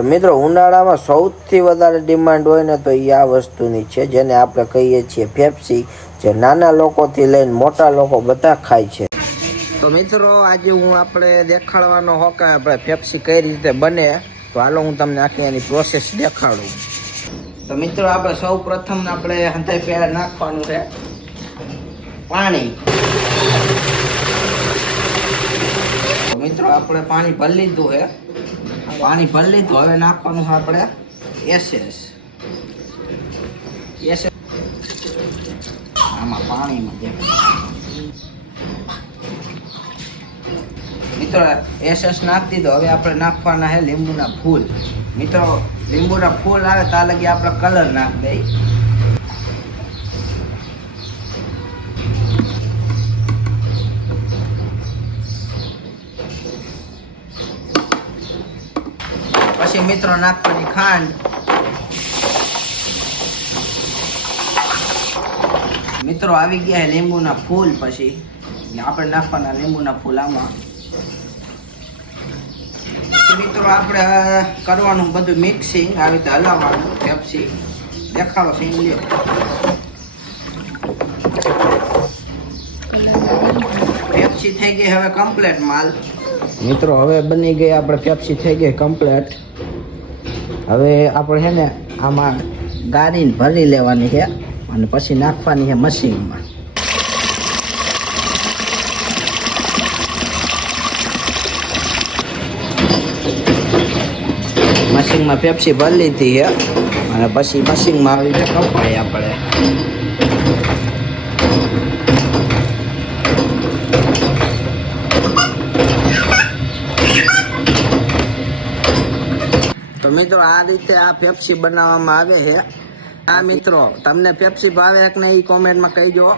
તો મિત્રો ઉનાળામાં સૌથી વધારે ડિમાન્ડ હોય ને તો એ આ વસ્તુની છે, જેને આપણે કહીએ છીએ પેપ્સી, જે નાના લોકોથી લઈને મોટા લોકો બધા ખાય છે. તો મિત્રો આજે હું આપણે દેખાડવાનો હો કે આપણે પેપ્સી કઈ રીતે બને, તો હાલો હું તમને આખી એની પ્રોસેસ દેખાડું. તો મિત્રો આપણે સૌ પ્રથમ આપણે હંધાઈ પહેલા નાખવાનું છે પાણી. તો મિત્રો આપણે પાણી ભરી લીધું છે, પાણી ભરી લીધું. હવે નાખવાનું છે આપણે એસેસ. આમાં પાણીમાં મિત્રો એસેસ નાખી દીધો. હવે આપણે નાખવાના છે લીંબુના ફૂલ. મિત્રો લીંબુના ફૂલ આવે ત્યાં લગી આપણે કલર નાખી દઈએ. પછી મિત્રો નાખવાની ખાંડ. મિત્રો આવી ગયા લીંબુના ફૂલ. પછી આપણે નાખવાના લીંબુના ફૂલ આમાં. મિત્રો આપણે કરવાનું બધું મિક્સિંગ, આવી રીતે હલાવવાનું. પેપ્સી દેખાડો સીન લ્યો. પેપ્સી થઈ ગઈ હવે કમ્પ્લીટ માલ. મિત્રો હવે બની ગઈ આપણે પેપ્સી થઈ ગઈ કમ્પ્લીટ. હવે આપણે છે ને આમાં ગાળીને ભરી લેવાની છે અને પછી નાખવાની છે મશીનમાં. મશીનમાં પેપ્સી ભરી લીધી છે અને પછી મશીનમાં આવી રીતે કપાય આપણે. તો મિત્રો આ રીતે આ પેપ્સી બનાવવામાં આવે છે. આ મિત્રો તમને પેપ્સી ભાવે કે નહીં એ કોમેન્ટમાં કહીજો.